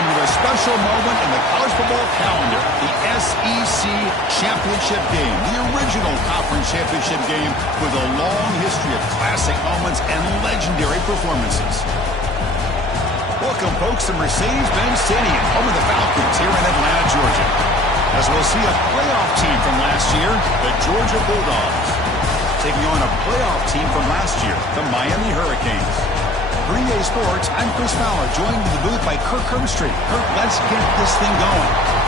welcome to a special moment in the college football calendar, the SEC Championship game, the original conference championship game with a long history of classic moments and legendary performances. Welcome, folks, to Mercedes-Benz Stadium, home of the Falcons here in Atlanta, Georgia. As we'll see a playoff team from last year, the Georgia Bulldogs, taking on a playoff team from last year, the Miami Hurricanes. For EA Sports, I'm Chris Fowler, joined in the booth by Kirk Herbstreit. Kirk, let's get this thing going.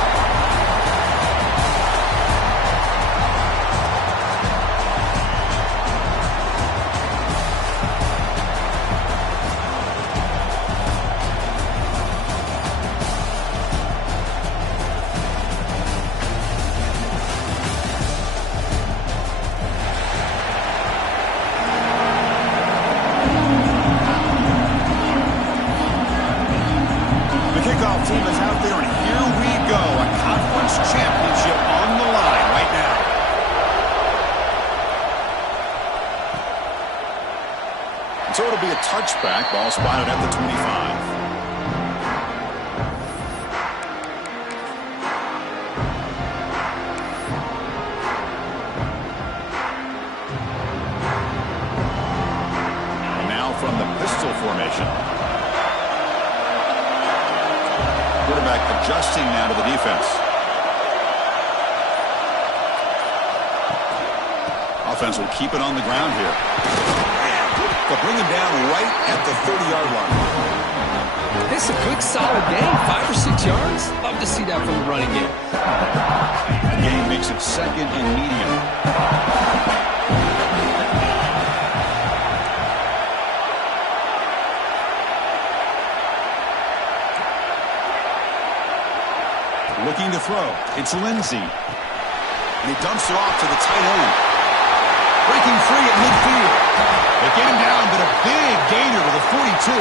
Team is out there, and here we go. A conference championship on the line right now. So it'll be a touchback. Ball spotted at the 25. And now from the pistol formation. Quarterback adjusting now to the defense. Offense will keep it on the ground here. They'll bring him down right at the 30-yard line. It's a good, solid game. 5 or 6 yards. Love to see that from the running game. The game makes it second and medium. Looking to throw. It's Lindsey. And he dumps it off to the tight end. Breaking free at midfield. They get him down, but a big gainer to the 42.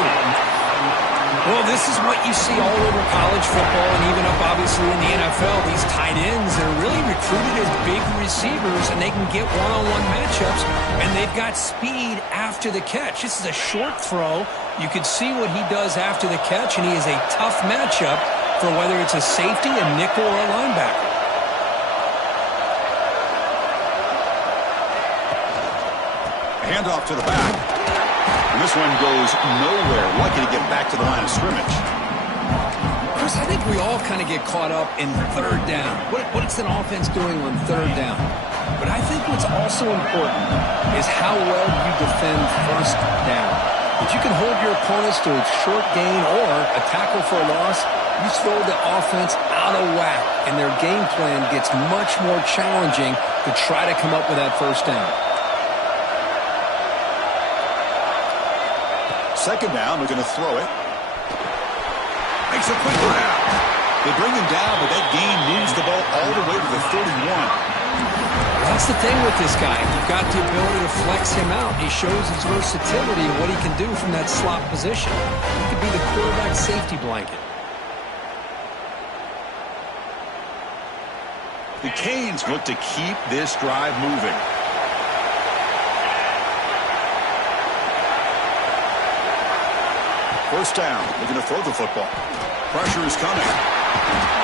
Well, this is what you see all over college football and even up, obviously, in the NFL. These tight ends are really recruited as big receivers, and they can get one-on-one matchups, and they've got speed after the catch. This is a short throw. You can see what he does after the catch, and he is a tough matchup for whether it's a safety, a nickel, or a linebacker. Handoff to the back. And this one goes nowhere. Lucky to get back to the line of scrimmage. Chris, I think we all kind of get caught up in third down. What's an offense doing on third down? But I think what's also important is how well you defend first down. If you can hold your opponents to a short gain or a tackle for a loss, you throw the offense out of whack, and their game plan gets much more challenging to try to come up with that first down. Second down, they're going to throw it. Makes a quick grab. They bring him down, but that gain moves the ball all the way to the 31. That's the thing with this guy. You've got the ability to flex him out. He shows his versatility and what he can do from that slot position. He could be the quarterback safety blanket. The Canes look to keep this drive moving. First down, looking to throw the football. Pressure is coming.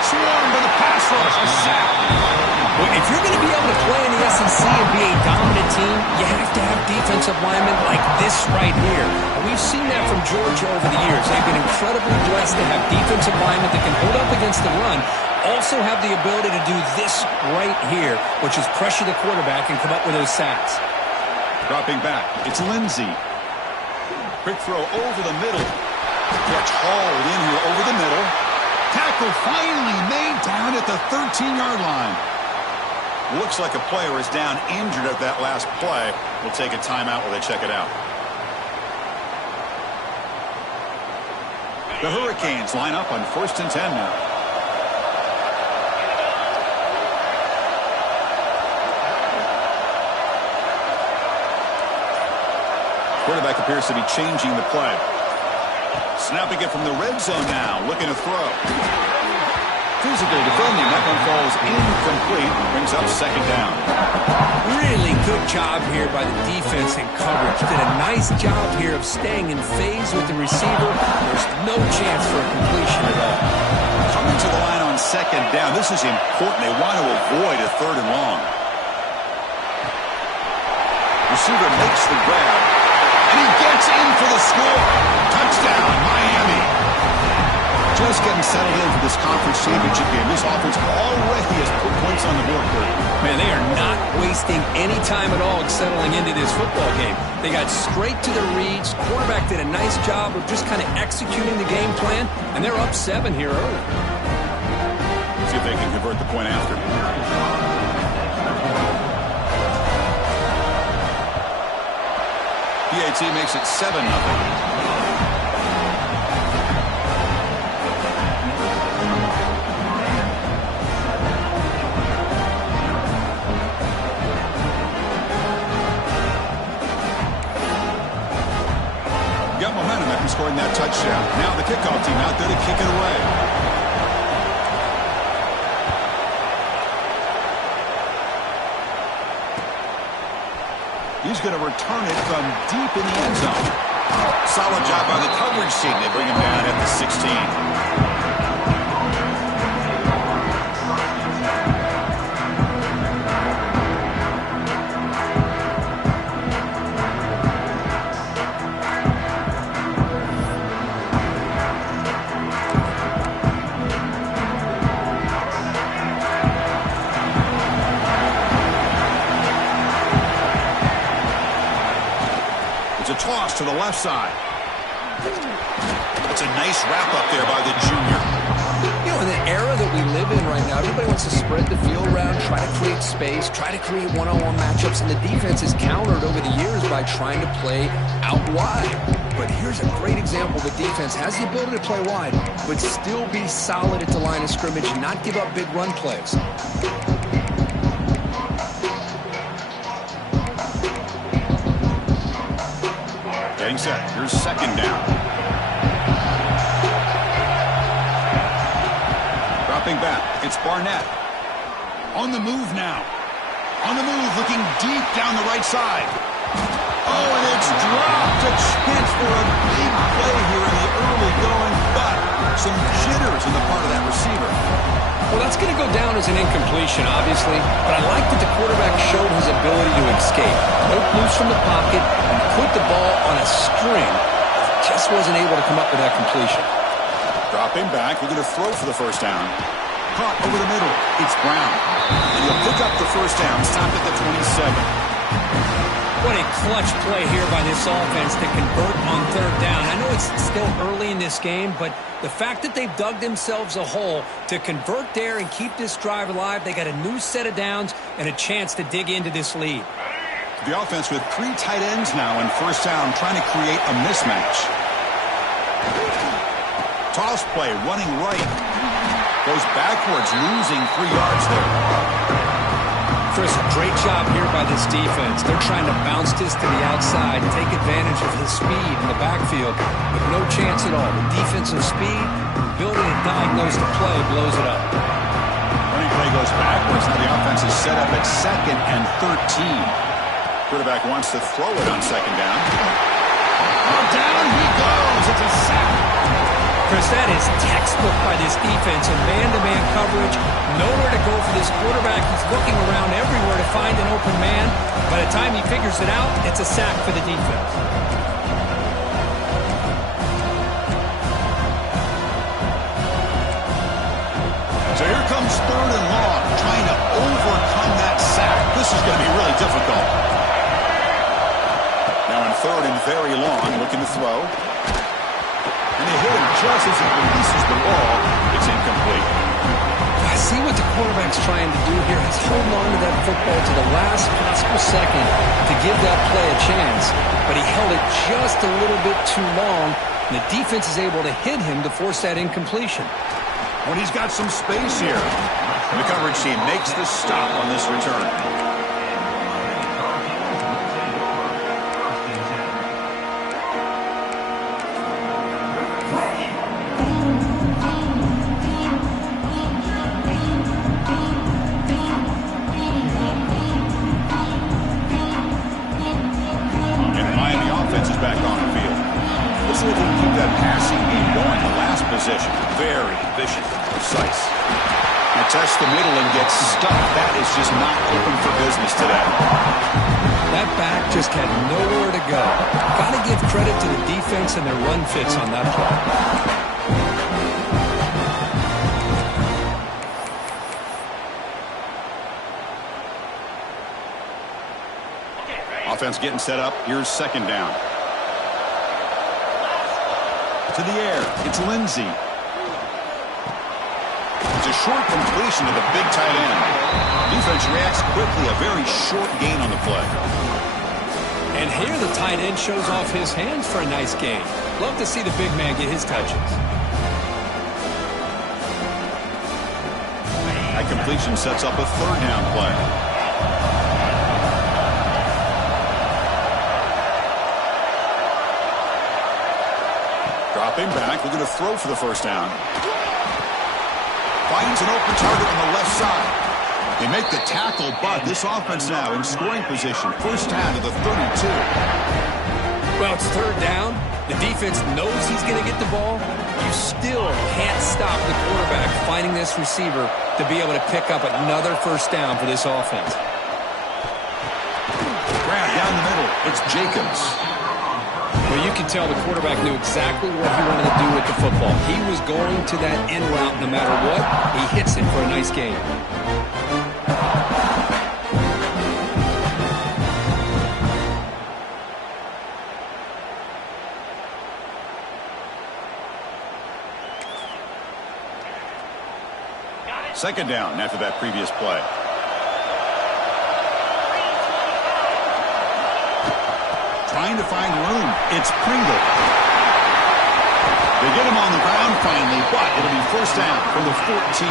Swarmed by the pass rush. A sack. Well, if you're going to be able to play in the SEC and be a dominant team, you have to have defensive linemen like this right here. And we've seen that from Georgia over the years. They've been incredibly blessed to have defensive linemen that can hold up against the run, also have the ability to do this right here, which is pressure the quarterback and come up with those sacks. Dropping back, it's Lindsey. Quick throw over the middle. Catch hauled in here over the middle. Tackle finally made down at the 13-yard line. Looks like a player is down injured at that last play. We'll take a timeout while they check it out. The Hurricanes line up on 1st and 10 now. Quarterback appears to be changing the play. Snapping it from the red zone now, looking to throw. Physical defending, that one falls incomplete, brings up second down. Really good job here by the defense and coverage. Did a nice job here of staying in phase with the receiver. There's no chance for a completion at all. Coming to the line on second down. This is important. They want to avoid a third and long. Receiver makes the grab, and he gets in for the score. Touchdown, Miami. Just getting settled in for this conference championship game. This offense already has put points on the board, Kurt. Man, they are not wasting any time at all settling into this football game. They got straight to their reads. Quarterback did a nice job of just kind of executing the game plan, and they're up 7 here early. See if they can convert the point after. PAT makes it 7-0. Got momentum after scoring that touchdown. Now the kickoff team out there to kick it away. He's going to return it from deep in the end zone. Solid job by the coverage team. They bring him down at the 16. Toss to the left side. It's a nice wrap up there by the junior. You know, in the era that we live in right now, everybody wants to spread the field around, try to create space, try to create one-on-one matchups, and the defense is countered over the years by trying to play out wide. But here's a great example. The defense has the ability to play wide, but still be solid at the line of scrimmage and not give up big run plays. Getting set. Here's second down. Dropping back. It's Barnett. On the move now. On the move, looking deep down the right side. Oh, and it's dropped. A chance for a big play here in the early going, but some jitters on the part of that receiver. Well, that's going to go down as an incompletion, obviously, but I like that the quarterback showed his ability to escape. Broke loose from the pocket and put the ball on a string. Just wasn't able to come up with that completion. Dropping back, we're going to throw for the first down. Caught over the middle. It's Brown. And he'll pick up the first down, stopped at the 27. What a clutch play here by this offense to convert on third down. I know it's still early in this game, but the fact that they've dug themselves a hole to convert there and keep this drive alive, they got a new set of downs and a chance to dig into this lead. The offense with 3 tight ends now in first down, trying to create a mismatch. Toss play, running right. Goes backwards, losing 3 yards there. Chris, great job here by this defense. They're trying to bounce this to the outside, take advantage of his speed in the backfield, but no chance at all. The defensive speed, ability to diagnose the play, blows it up. Running play goes backwards. Now the offense is set up at 2nd and 13. Quarterback wants to throw it on second down. Oh, down he goes. It's a sack. Chris, that is textbook by this defense in man-to-man coverage. Nowhere to go for this quarterback. He's looking around everywhere to find an open man. By the time he figures it out, it's a sack for the defense. So here comes third and long, trying to overcome that sack. This is going to be really difficult. Now in third and very long, looking to throw. And they hit him just as he releases the ball. It's incomplete. I see what the quarterback's trying to do here. He's holding on to that football to the last possible second to give that play a chance. But he held it just a little bit too long. And the defense is able to hit him to force that incompletion. When he's got some space here. And the coverage team makes the stop on this return. position. Very efficient and precise. And tests the middle and gets stuck. That is just not open for business today. That back just had nowhere to go. Got to give credit to the defense and their run fits on that play. Offense getting set up. Here's second down. To the air. It's Lindsey. It's a short completion to the big tight end. Defense reacts quickly. A very short gain on the play. And here the tight end shows off his hands for a nice gain. Love to see the big man get his touches. That completion sets up a third down play. Dropping back, looking to throw for the first down. Finds an open target on the left side. They make the tackle, but this offense now in scoring position. First down to the 32. Well, it's third down. The defense knows he's going to get the ball. You still can't stop the quarterback finding this receiver to be able to pick up another first down for this offense. Grab down the middle. It's Jacobs. Well, you can tell the quarterback knew exactly what he wanted to do with the football. He was going to that in route no matter what. He hits it for a nice gain. Second down after that previous play. Trying to find room. It's Pringle. They get him on the ground finally, but it'll be first down from the 14.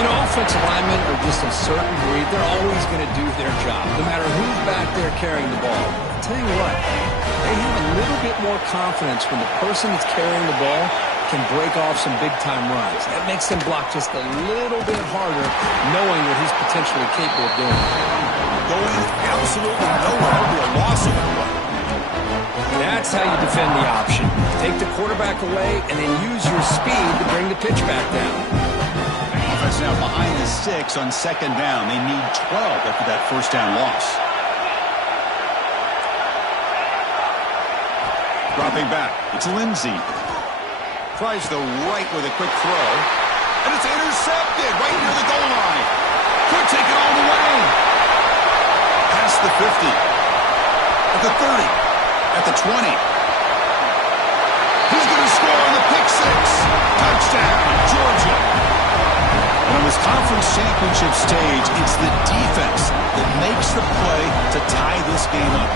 You know, offensive linemen are just a certain breed. They're always going to do their job, no matter who's back there carrying the ball. I'll tell you what, they have a little bit more confidence when the person that's carrying the ball can break off some big-time runs. That makes them block just a little bit harder, knowing what he's potentially capable of doing. Going absolutely nowhere will be a loss of it. That's how you defend the option. Take the quarterback away and then use your speed to bring the pitch back down. Offense now behind the 6 on second down. They need 12 after that first down loss. Dropping back. It's Lindsey. Tries the right with a quick throw. And it's intercepted right near the goal line. Could take it all the way. Past the 50. At the 30. At the 20. He's going to score on the pick 6. Touchdown, Georgia. And on this conference championship stage, it's the defense that makes the play to tie this game up.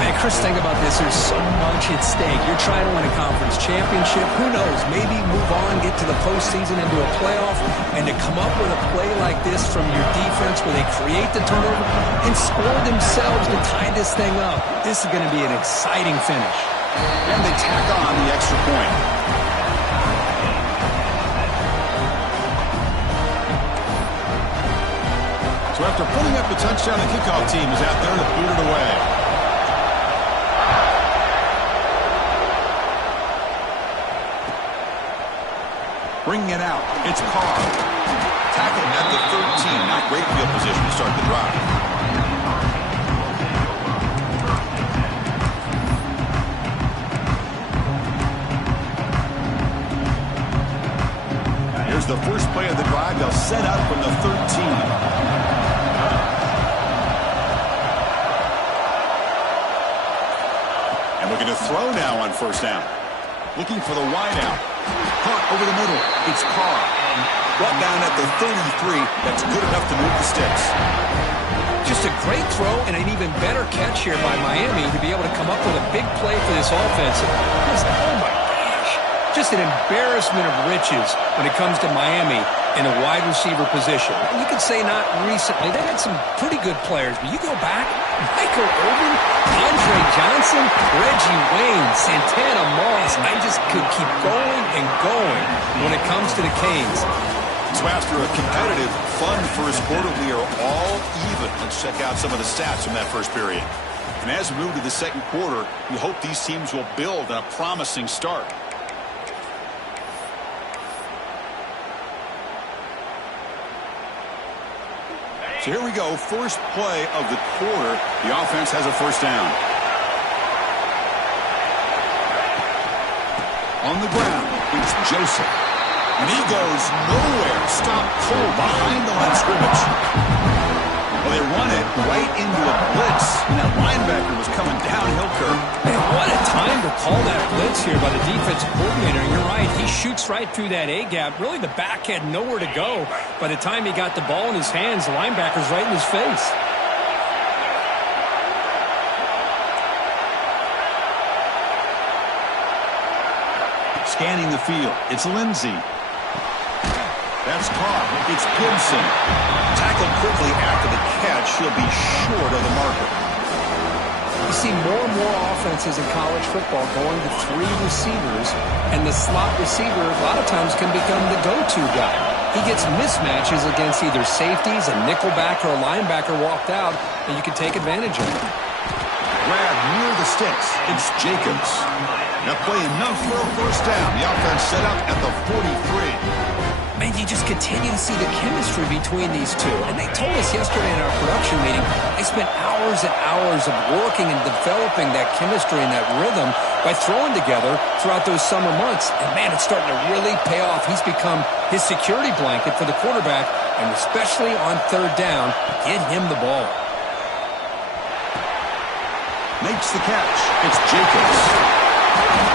Man, Chris, think about this. There's so much at stake. You're trying to win a conference championship. Who knows? Maybe move on, get to the postseason, into a playoff, and to come up with a play like this from your defense where they create the turnover and score themselves to tie this thing up. This is going to be an exciting finish. And they tack on the extra point. So after putting up the touchdown, the kickoff team is out there to boot it away. Bringing it out, it's Carr. Tackled at the 13. Not great field position to start the drive. Now here's the first play of the drive. They'll set up from the 13. Looking to throw now on first down. Looking for the wideout. Hunt over the middle. It's Carr. Brought down at the 33. That's good enough to move the sticks. Just a great throw and an even better catch here by Miami to be able to come up with a big play for this offense. Oh, my gosh. Just an embarrassment of riches when it comes to Miami in a wide receiver position. And you could say not recently. They had some pretty good players, but you go back, Michael Irvin, Andre Johnson, Reggie Wayne, Santana Moss, and I just could keep going and going when it comes to the Canes. So after a competitive, fun first quarter, we are all even. Let's check out some of the stats from that first period. And as we move to the second quarter, we hope these teams will build on a promising start. So here we go, first play of the quarter. The offense has a first down. On the ground, it's Joseph. And he goes nowhere. Stopped cold behind the line of scrimmage. Well, they run it right into a blitz, and that linebacker was coming downhill curve. Man, what a time to call that blitz here by the defensive coordinator. You're right. He shoots right through that A-gap. Really, the back had nowhere to go. By the time he got the ball in his hands, the linebacker's right in his face. Scanning the field, it's Lindsey. That's caught. It's Gibson. Tackled quickly after the catch. He'll be short of the marker. You see more and more offenses in college football going to 3 receivers, and the slot receiver a lot of times can become the go-to guy. He gets mismatches against either safeties, a nickelback, or a linebacker walked out, and you can take advantage of it. Grab near the sticks. It's Jacobs. Now play enough for a first down. The offense set up at the 43. Man, you just continue to see the chemistry between these two. And they told us yesterday in our production meeting, they spent hours and hours of working and developing that chemistry and that rhythm by throwing together throughout those summer months. And, man, it's starting to really pay off. He's become his security blanket for the quarterback, and especially on third down, get him the ball. Makes the catch. It's Jacobs.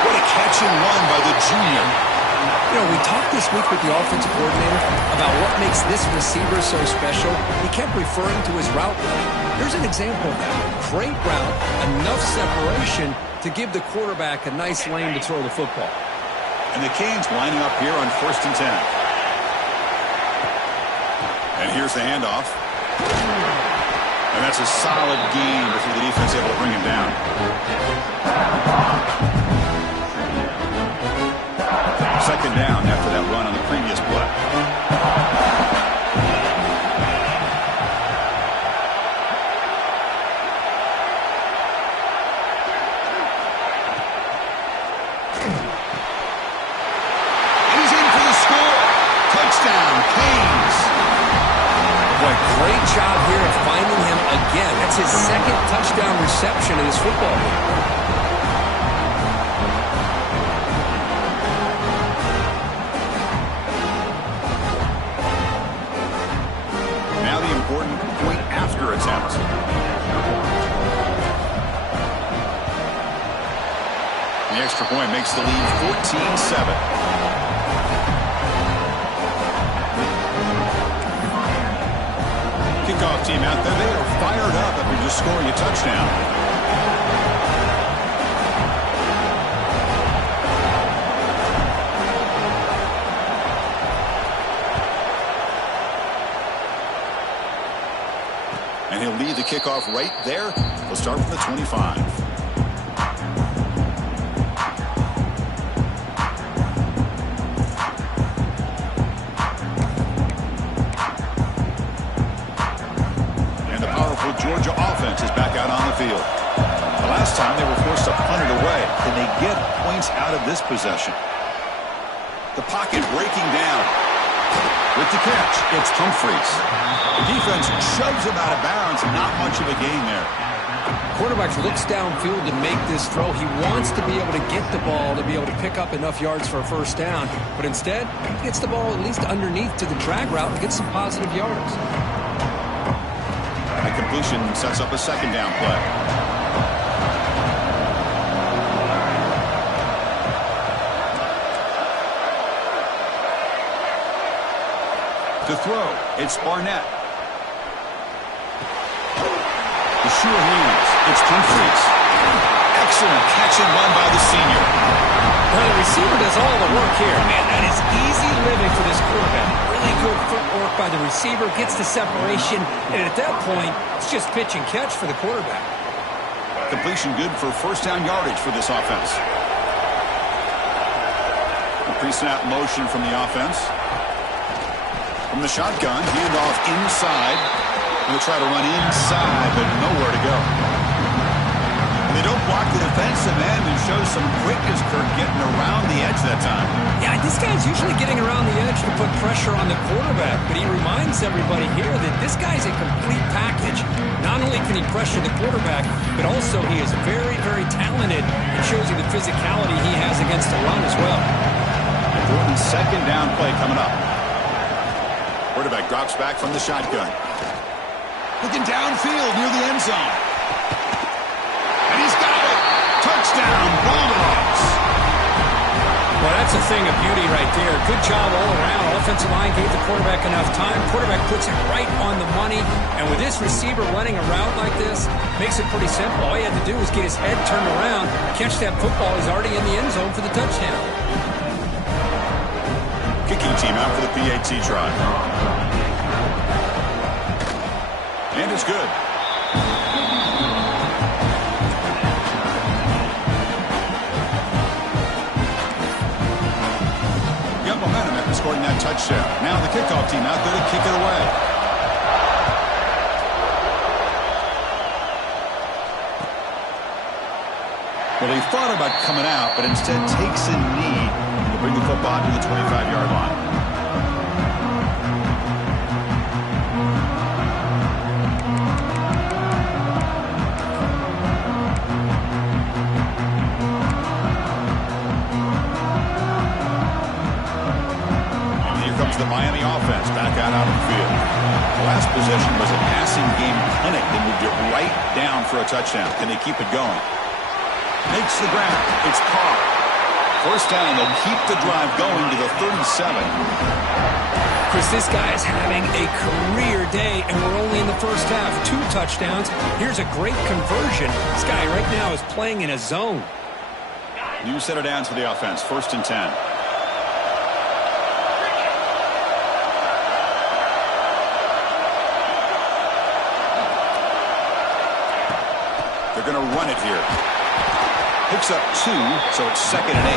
What a catch and run by the junior. You know, we talked this week with the offensive coordinator about what makes this receiver so special. He kept referring to his route running. Here's an example of that. Great route, enough separation to give the quarterback a nice lane to throw the football. And the Canes lining up here on 1st and 10. And here's the handoff. And that's a solid gain before the defense able to bring him down. Second down after that run on the previous play. He's in for the score. Touchdown, Canes. Boy, great job here of finding him again. That's his second touchdown reception in this football game. Attempt. The extra point makes the lead 14-7. Kickoff team out there. They are fired up after just scoring a touchdown. And he'll lead the kickoff right there. We'll start from the 25. And the powerful Georgia offense is back out on the field. The last time they were forced to punt it away. Can they get points out of this possession? The pocket breaking down. With the catch, it's Humphreys. The defense shoves him out of bounds. Not much of a gain there. Quarterback looks downfield to make this throw. He wants to be able to get the ball to be able to pick up enough yards for a first down. But instead, he gets the ball at least underneath to the drag route and gets some positive yards. And the completion sets up a second down play. To throw, it's Barnett. The sure hands, it's Humphreys. Excellent catch and run by the senior. Well, the receiver does all the work here. Man, that is easy living for this quarterback. Really good footwork by the receiver, gets the separation, and at that point, it's just pitch and catch for the quarterback. Completion good for first down yardage for this offense. A pre-snap motion from the offense. From the shotgun, handoff inside. They'll try to run inside, but nowhere to go. And they don't Block the defensive end and show some quickness, Kirk, getting around the edge that time. Yeah, this guy's usually getting around the edge to put pressure on the quarterback, but he reminds everybody here that this guy's a complete package. Not only can he pressure the quarterback, but also he is very, very talented and shows you the physicality he has against the run as well. Important second down play coming up. Quarterback drops back from the shotgun. Looking downfield near the end zone. And he's got it. Touchdown, Bulldogs. Well, that's a thing of beauty right there. Good job all around. Offensive line gave the quarterback enough time. Quarterback puts it right on the money. And with this receiver running a route like this, makes it pretty simple. All he had to do was get his head turned around, catch that football. He's already in the end zone for the touchdown. Kicking team out for the PAT try. And it's good. Got momentum after scoring that touchdown. Now the kickoff team out there to kick it away. Well, he thought about coming out, but instead takes a knee to bring the football to the 25-yard line. The Miami offense back out on the field. The last possession was a passing game clinic. They moved it right down for a touchdown. Can they keep it going? Makes the grab. It's caught. First down. They'll keep the drive going to the 37. Chris, this guy is having a career day, and we're only in the first half. 2 touchdowns. Here's a great conversion. This guy right now is playing in a zone. New center down to the offense. 1st and 10. They're going to run it here. Picks up 2, so it's 2nd and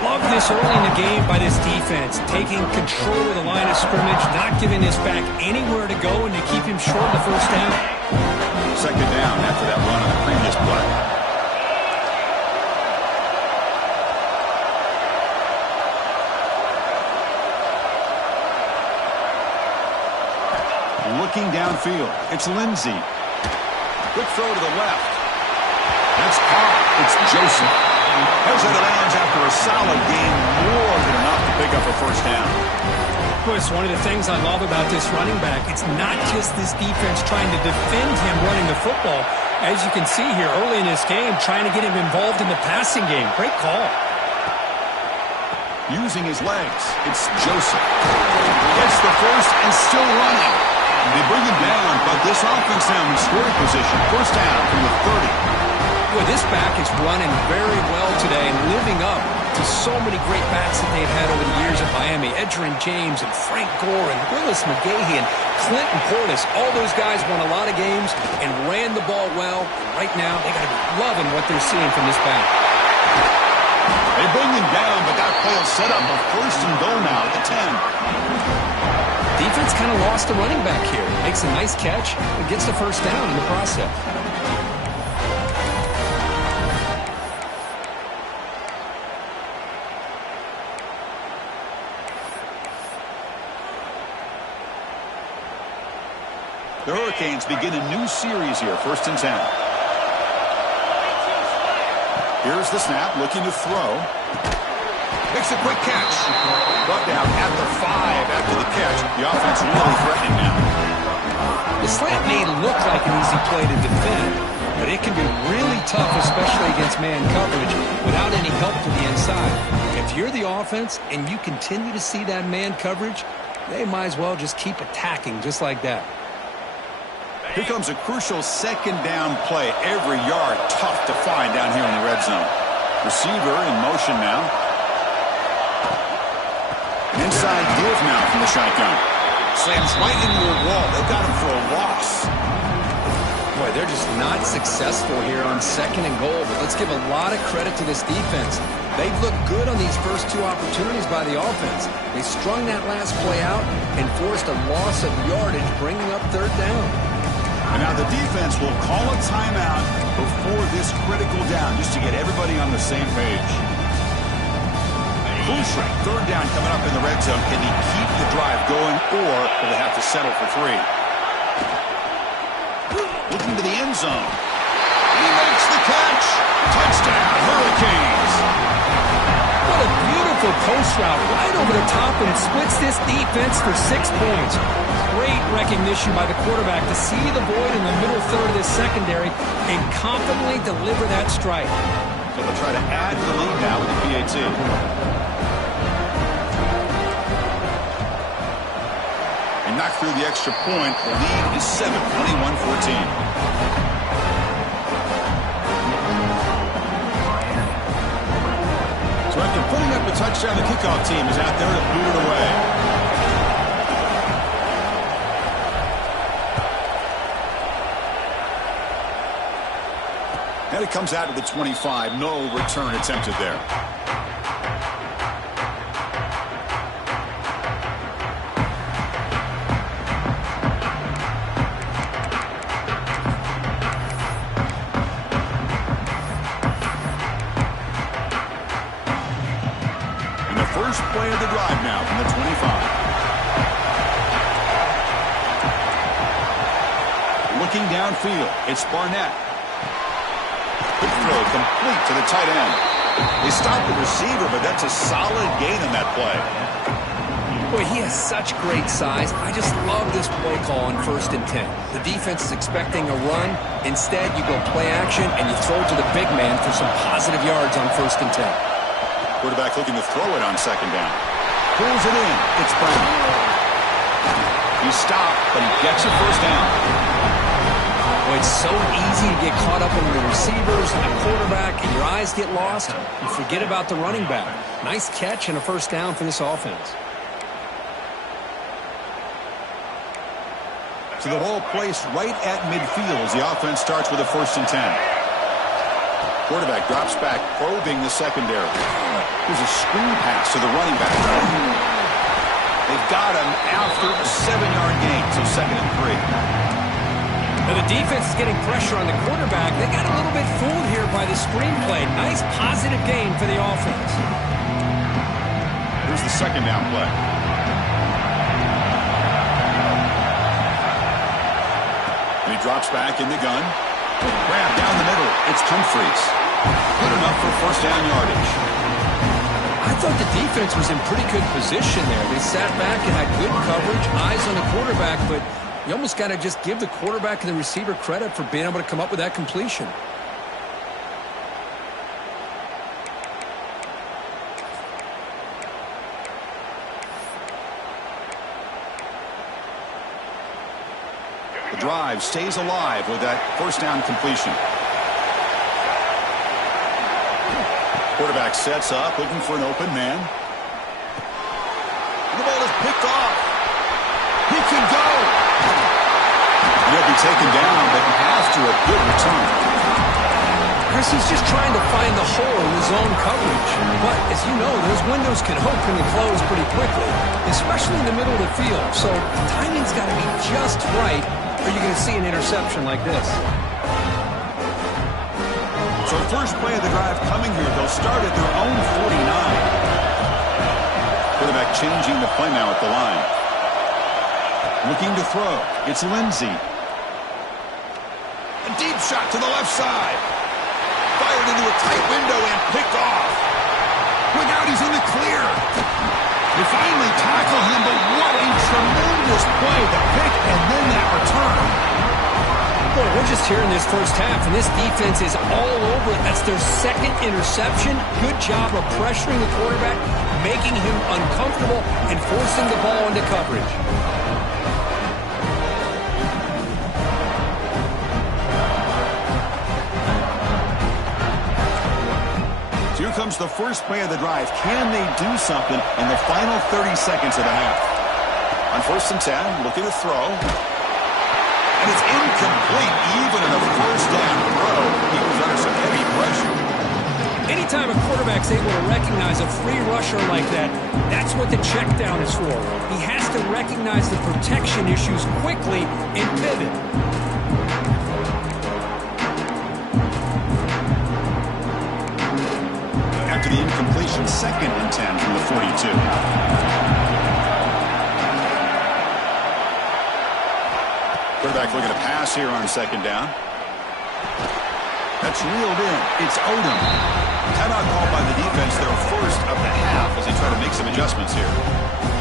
8. Love this early in the game by this defense. Taking control of the line of scrimmage, not giving this back anywhere to go, and to keep him short of the first down. 2nd down after that run on the previous play. Looking downfield. It's Lindsey. Quick throw to the left. That's caught. It's Joseph. Heads out of bounds after a solid game. More than enough to pick up a first down. Of course, one of the things I love about this running back, it's not just this defense trying to defend him running the football. As you can see here early in this game, trying to get him involved in the passing game. Great call. Using his legs. It's Joseph. Gets the first and still running. They bring him down, but this offense now in scoring position. First down from the 30. Well, this back is running very well today and living up to so many great backs that they've had over the years at Miami. Edgerrin James and Frank Gore and Willis McGahee and Clinton Portis. All those guys won a lot of games and ran the ball well. And right now, they got to be loving what they're seeing from this back. They bring him down, but that play will set up a 1st and goal now at the 10. Defense kind of lost the running back here. Makes a nice catch and gets the first down in the process. The Hurricanes begin a new series here. 1st and 10. Here's the snap, looking to throw. Makes a quick catch. Brought down at the 5 after the catch. The offense really threatening now. The slant may look like an easy play to defend, but it can be really tough, especially against man coverage, without any help to the inside. If you're the offense and you continue to see that man coverage, they might as well just keep attacking just like that. Here comes a crucial 2nd down play. Every yard tough to find down here in the red zone. Receiver in motion now. Inside give now from the shotgun. Slams right into a wall. They've got him for a loss. Boy, they're just not successful here on 2nd and goal, but let's give a lot of credit to this defense. They looked good on these first 2 opportunities by the offense. They strung that last play out and forced a loss of yardage, bringing up 3rd down. And now the defense will call a timeout before this critical down, just to get everybody on the same page. Crucial. Third down coming up in the red zone. Can he keep the drive going, or will they have to settle for 3? Looking to the end zone. He makes the catch. Touchdown, Hurricanes. What a beautiful post route right over the top, and splits this defense for 6 points. Great recognition by the quarterback to see the void in the middle third of this secondary and confidently deliver that strike. So they'll try to add to the lead now with the PAT. And knock through the extra point. The lead is 7, 21-14. So after putting up a touchdown, the kickoff team is out there to boot it away. And it comes out to the 25. No return attempted there. First play of the drive now from the 25. Looking downfield, it's Barnett. Good throw, complete to the tight end. They stopped the receiver, but that's a solid gain on that play. Boy, he has such great size. I just love this play call on 1st and 10. The defense is expecting a run. Instead, you go play action, and you throw to the big man for some positive yards on 1st and 10. Quarterback looking to throw it on 2nd down. Pulls it in. It's Brown. He stopped, but he gets a 1st down. Well, it's so easy to get caught up in the receivers and the quarterback, and your eyes get lost. You forget about the running back. Nice catch and a 1st down for this offense. So the ball placed right at midfield as the offense starts with a 1st and 10. Quarterback drops back, probing the secondary. Here's a screen pass to the running back. They've got him after a 7-yard gain, so 2nd and 3. Now the defense is getting pressure on the quarterback. They got a little bit fooled here by the screen play. Nice positive gain for the offense. Here's the 2nd down play. And he drops back in the gun. Grab down the middle. It's Humphreys. Good enough for 1st down yardage. I thought the defense was in pretty good position there. They sat back and had good coverage, eyes on the quarterback, but you almost got to just give the quarterback and the receiver credit for being able to come up with that completion. The drive stays alive with that 1st down completion. Quarterback sets up, looking for an open man. The ball is picked off. He can go. He'll be taken down, but after a good return. Chris, he's just trying to find the hole in his own coverage. But, as you know, those windows can open and close pretty quickly, especially in the middle of the field. So the timing's got to be just right, or you're going to see an interception like this. So first play of the drive coming here. They'll start at their own 49. Quarterback changing the play now at the line. Looking to throw. It's Lindsey. A deep shot to the left side. Fired into a tight window and picked off. Look out, he's in the clear. They finally tackle him, but what a tremendous play. The pick and then that return. Boy, we're just here in this first half, and this defense is all over it. That's their 2nd interception. Good job of pressuring the quarterback, making him uncomfortable, and forcing the ball into coverage. So here comes the first play of the drive. Can they do something in the final 30 seconds of the half? On 1st and 10, looking to throw. And it's incomplete, even in a 1st down throw. He was under some heavy pressure. Anytime a quarterback's able to recognize a free rusher like that, that's what the check down is for. He has to recognize the protection issues quickly and pivot. 2nd and 10 from the 42. Quarterback looking to pass here on 2nd down. That's reeled in. It's Odom. Timeout called by the defense, their first of the half, as they try to make some adjustments here.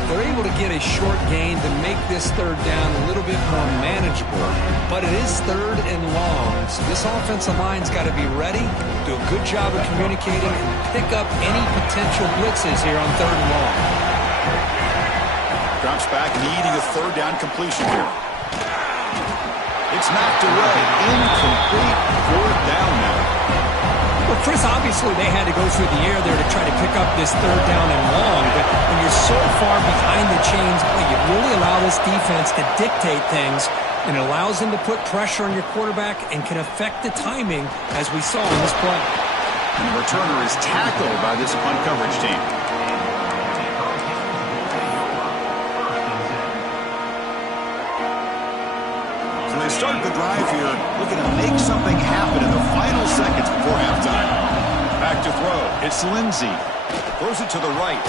They're able to get a short gain to make this 3rd down a little bit more manageable. But it is 3rd and long, so this offensive line's got to be ready, do a good job of communicating, and pick up any potential blitzes here on 3rd and long. Drops back, needing a 3rd down completion here. It's knocked away. Incomplete. 4th down now. Well, Chris, obviously they had to go through the air there to try to pick up this 3rd down and long, but when you're so far behind the chains, boy, you really allow this defense to dictate things, and it allows them to put pressure on your quarterback and can affect the timing, as we saw in this play. And the returner is tackled by this punt coverage team. Start the drive here, looking to make something happen in the final seconds before halftime. Back to throw. It's Lindsey. Throws it to the right.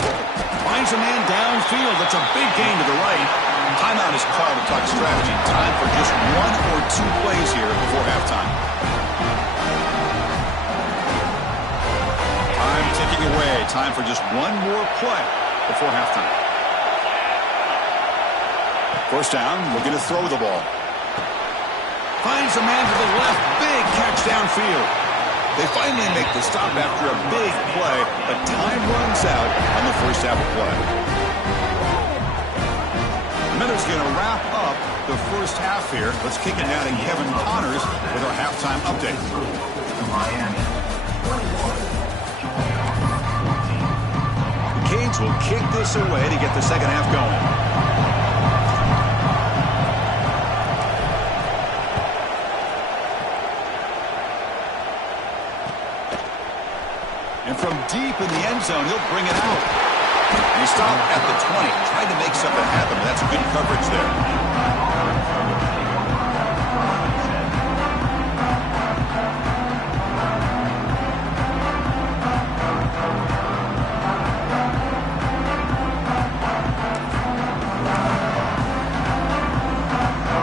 Finds a man downfield. That's a big gain to the right. Timeout is called to talk strategy. Time for just 1 or 2 plays here before halftime. Time ticking away. Time for just 1 more play before halftime. 1st down, looking to throw the ball. Finds a man to the left. Big catch downfield. They finally make the stop after a big play, but time runs out on the first half of play. Miller's going to wrap up the first half here. Let's kick it down to Kevin Connors with our halftime update. The Canes will kick this away to get the second half going. And from deep in the end zone, he'll bring it out. And he stopped at the 20, tried to make something happen. That's good coverage there.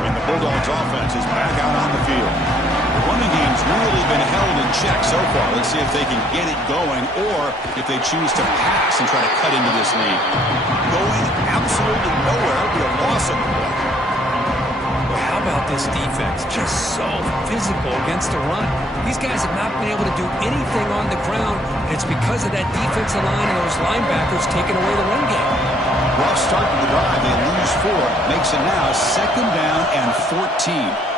And the Bulldogs offense is back out on the field. The running game's really been held in check so far. Let's see if they can get it going or if they choose to pass and try to cut into this lead. Going absolutely nowhere. It'll be a loss of the play. Well, how about this defense? Just so physical against the run. These guys have not been able to do anything on the ground, and it's because of that defensive line and those linebackers taking away the run game. Rough start to the drive. They lose 4. Makes it now 2nd down and 14.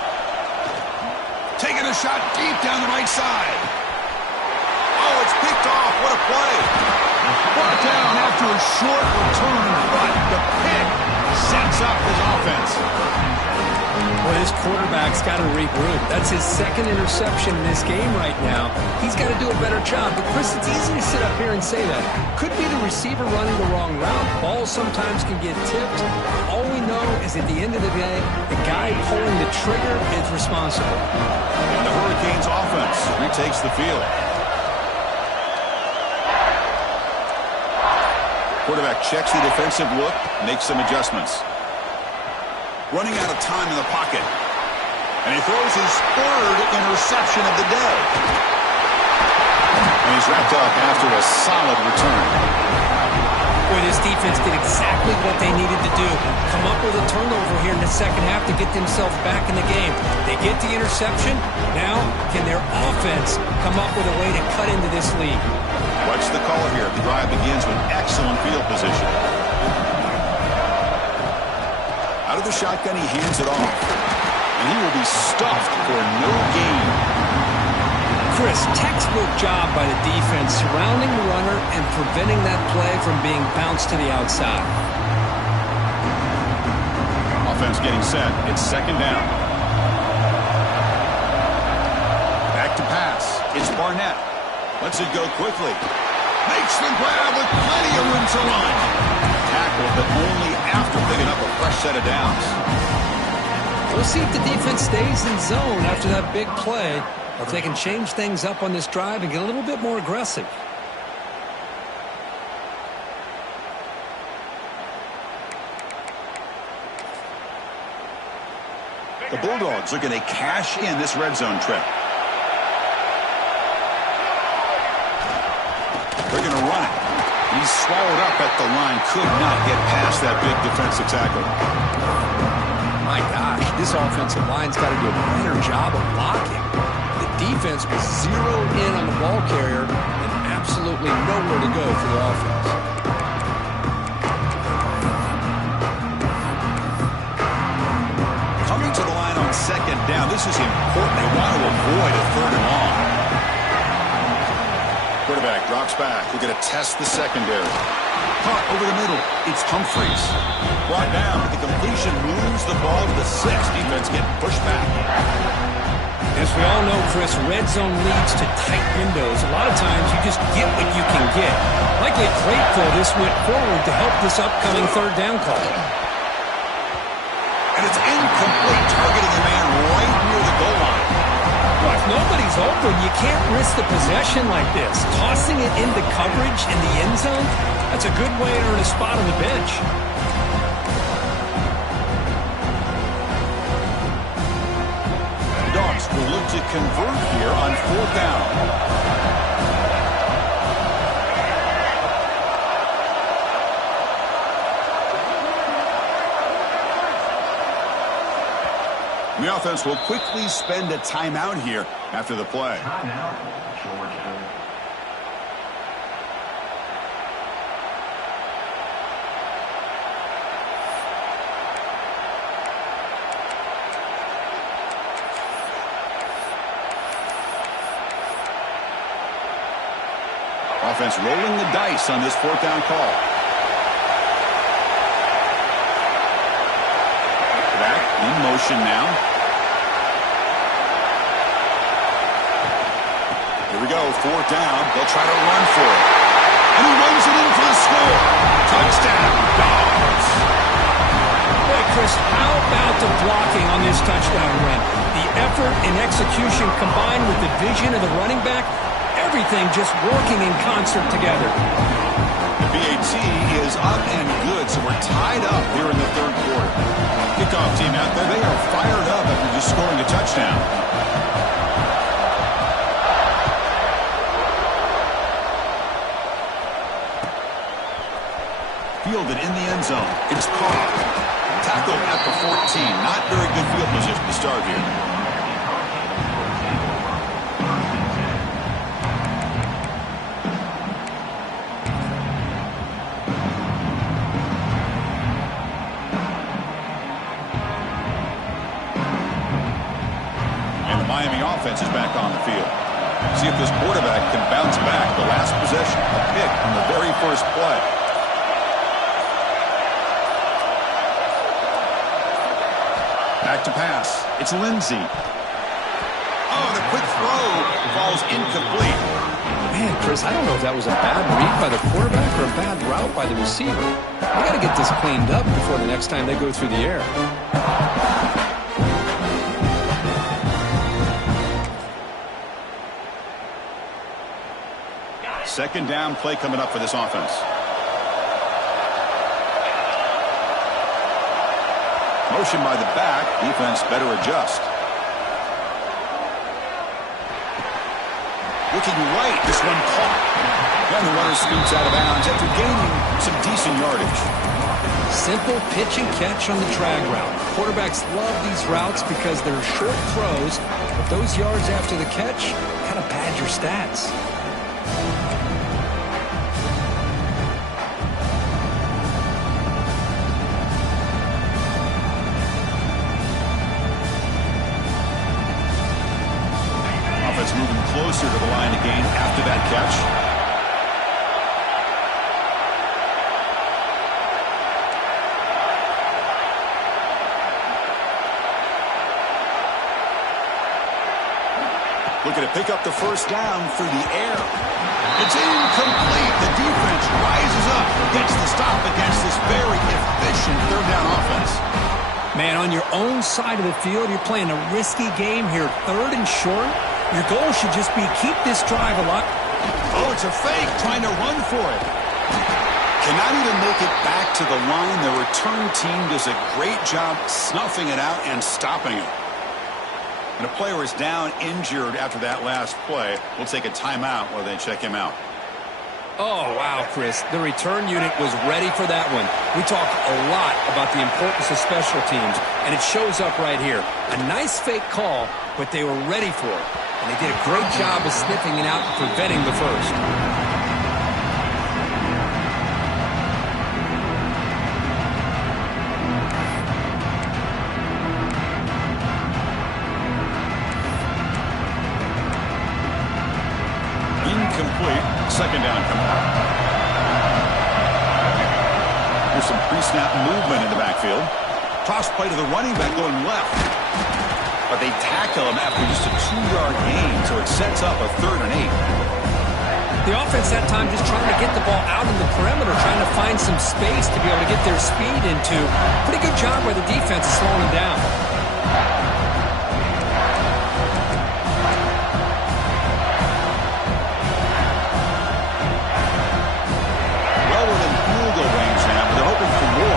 Taking a shot deep down the right side. Oh, it's picked off. What a play. Brought down after a short return, but the pick sets up his offense. Well, his quarterback's got to regroup. That's his 2nd interception in this game right now. He's got to do a better job. But, Chris, it's easy to sit up here and say that. Could be the receiver running the wrong route. Balls sometimes can get tipped. All we know is at the end of the day, the guy pulling the trigger is responsible. And the Hurricanes offense retakes the field. Quarterback checks the defensive look, makes some adjustments. Running out of time in the pocket. And he throws his 3rd interception of the day. And he's wrapped up after a solid return. Boy, this defense did exactly what they needed to do. Come up with a turnover here in the second half to get themselves back in the game. They get the interception. Now, can their offense come up with a way to cut into this lead? Watch the call here. The drive begins with excellent field position. Out of the shotgun, he hands it off. And he will be stuffed for no gain. Chris, textbook job by the defense surrounding the runner and preventing that play from being bounced to the outside. Offense getting set. It's 2nd down. Back to pass. It's Barnett. Lets it go quickly. Makes the grab with plenty of room to run. Tackle, but only after picking up a fresh set of downs. We'll see if the defense stays in zone after that big play, or if they can change things up on this drive and get a little bit more aggressive. The Bulldogs looking to cash in this red zone trip. They're going to run it. He's swallowed up at the line. Could not get past that big defensive tackle. My gosh, this offensive line's got to do a better job of blocking. The defense was zeroed in on the ball carrier and absolutely nowhere to go for the offense. Coming to the line on second down. This is important. They want to avoid a third and long. Quarterback drops back. We're going to test the secondary. Caught over the middle. It's Humphreys. Brought down. The completion moves the ball to the 6. Defense getting pushed back. As we all know, Chris, red zone leads to tight windows. A lot of times you just get what you can get. Likely grateful this went forward to help this upcoming third down call. And it's incomplete, targeting the man right near the goal line. Well, if nobody's open, you can't risk the possession like this. Tossing it into coverage in the end zone, that's a good way to earn a spot on the bench. Dogs will look to convert here on fourth down. The offense will quickly spend a timeout here after the play. Offense rolling the dice on this fourth down call. Back in motion now. Here we go, fourth down. They'll try to run for it. And he runs it in for the score. Touchdown, Dogs. Boy, Chris, how about the blocking on this touchdown run? The effort and execution combined with the vision of the running back, everything just working in concert together. The BAT is up and good, so we're tied up here in the third quarter. Kickoff team out there, they are fired up after just scoring a touchdown. Fielded in the end zone. It's caught. Tackled at the 14. Not very good field position to start here. And the Miami offense is back on the field. See if this quarterback can bounce back. The last possession, a pick on the very first play. Back to pass. It's Lindsey. Oh, the quick throw falls incomplete. Man, Chris, I don't know if that was a bad read by the quarterback or a bad route by the receiver. They got to get this cleaned up before the next time they go through the air. Second down play coming up for this offense. Motion by the back. Defense better adjust. Looking right. This one caught. And the runner scoots out of bounds after gaining some decent yardage. Simple pitch and catch on the drag route. Quarterbacks love these routes because they're short throws, but those yards after the catch kind of pad your stats. Moving closer to the line again after that catch. Looking to pick up the first down through the air. It's incomplete. The defense rises up, gets the stop against this very efficient third down offense. Man, on your own side of the field, you're playing a risky game here. Third and short. Your goal should just be keep this drive alive. Oh, it's a fake, trying to run for it. Cannot even make it back to the line. The return team does a great job snuffing it out and stopping it. And a player is down injured after that last play. We'll take a timeout while they check him out. Oh, wow, Chris. The return unit was ready for that one. We talk a lot about the importance of special teams, and it shows up right here. A nice fake call, but they were ready for it. And they did a great job of sniffing it out and preventing the first. Incomplete. Second down coming up. Here's some pre-snap movement in the backfield. Toss play to the running back going left. But they tackle him after just a 2-yard gain, so it sets up a 3rd and 8. The offense that time just trying to get the ball out in the perimeter, trying to find some space to be able to get their speed into. Pretty good job by the defense of slowing them down.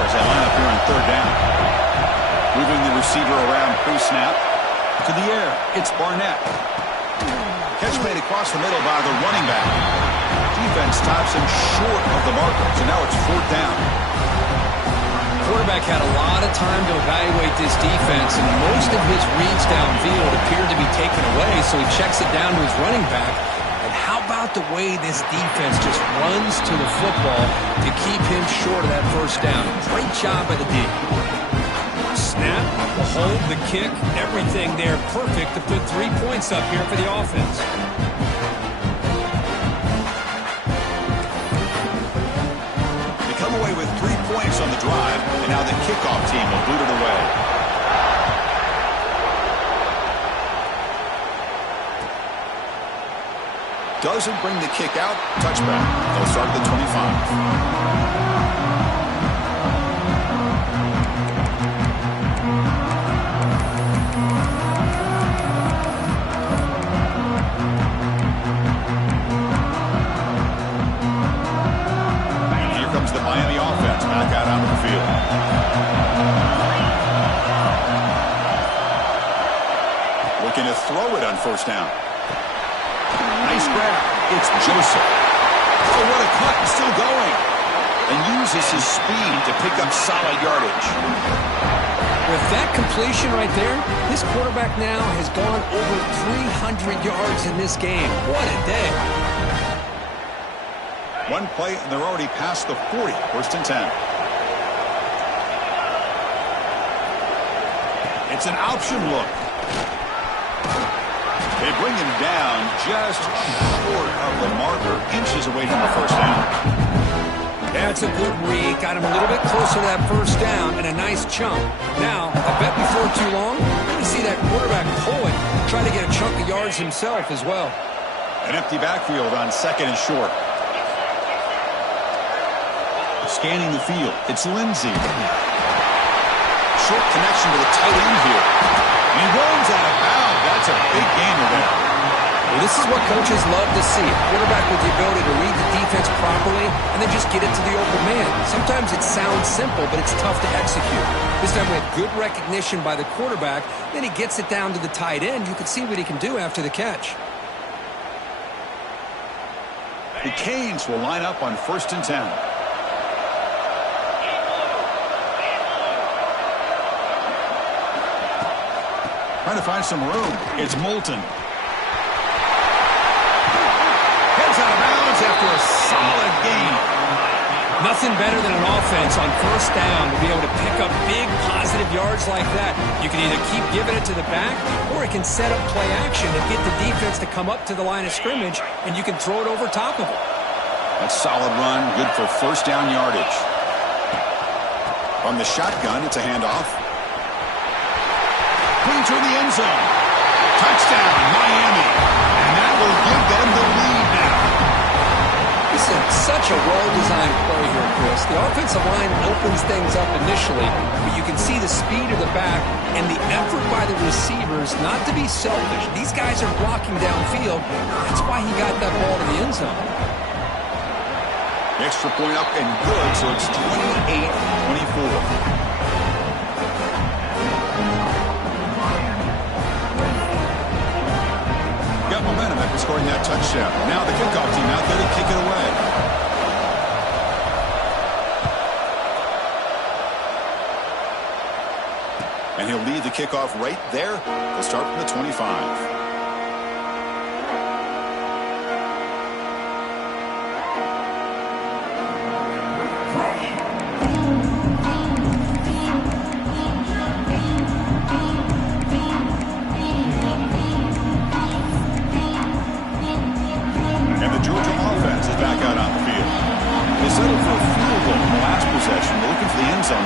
As they line up here on 3rd down. Moving the receiver around pre-snap. To the air, it's Barnett. Catch made across the middle by the running back. Defense stops him short of the marker, so now it's 4th down. Quarterback had a lot of time to evaluate this defense, and most of his reads downfield appeared to be taken away, so he checks it down to his running back. How about the way this defense just runs to the football to keep him short of that first down? Great job by the D. Snap, the hold, the kick, everything there perfect to put 3 points up here for the offense. They come away with 3 points on the drive, and now the kickoff team will boot it away. Doesn't bring the kick out. Touchback. They'll start at the 25. Here comes the Miami offense back out onto the field. Looking to throw it on 1st down. Nice grab. It's Joseph. Oh, what a cut. Still going. And uses his speed to pick up solid yardage. With that completion right there, this quarterback now has gone over 300 yards in this game. What a day. One play, and they're already past the 40. 1st and 10. It's an option look. They bring him down just short of the marker, inches away from the 1st down. That's a good read. Got him a little bit closer to that 1st down and a nice chunk. Now, I bet before too long, you're going to see that quarterback pull it, try to get a chunk of yards himself as well. An empty backfield on 2nd and short. Scanning the field, it's Lindsey. Short connection to the tight end here. And he runs out of bounds. That's a big gainer there. Well, this is what coaches love to see. A quarterback with the ability to read the defense properly and then just get it to the open man. Sometimes it sounds simple, but it's tough to execute. This time we have good recognition by the quarterback. Then he gets it down to the tight end. You can see what he can do after the catch. The Canes will line up on 1st and 10. Trying to find some room. It's Moulton. Heads out of bounds after a solid gain. Nothing better than an offense on 1st down to be able to pick up big positive yards like that. You can either keep giving it to the back, or it can set up play action and get the defense to come up to the line of scrimmage, and you can throw it over top of them. That's solid run, good for 1st down yardage. From the shotgun, it's a handoff. Clean through the end zone. Touchdown, Miami. And that will give them the lead now. This is such a well-designed play here, Chris. The offensive line opens things up initially, but you can see the speed of the back and the effort by the receivers not to be selfish. These guys are blocking downfield. That's why he got that ball to the end zone. Extra point up and good, so it's 28-24. Got momentum after scoring that touchdown. Now the kickoff team out there to kick it away. And he'll lead the kickoff right there. They'll start from the 25.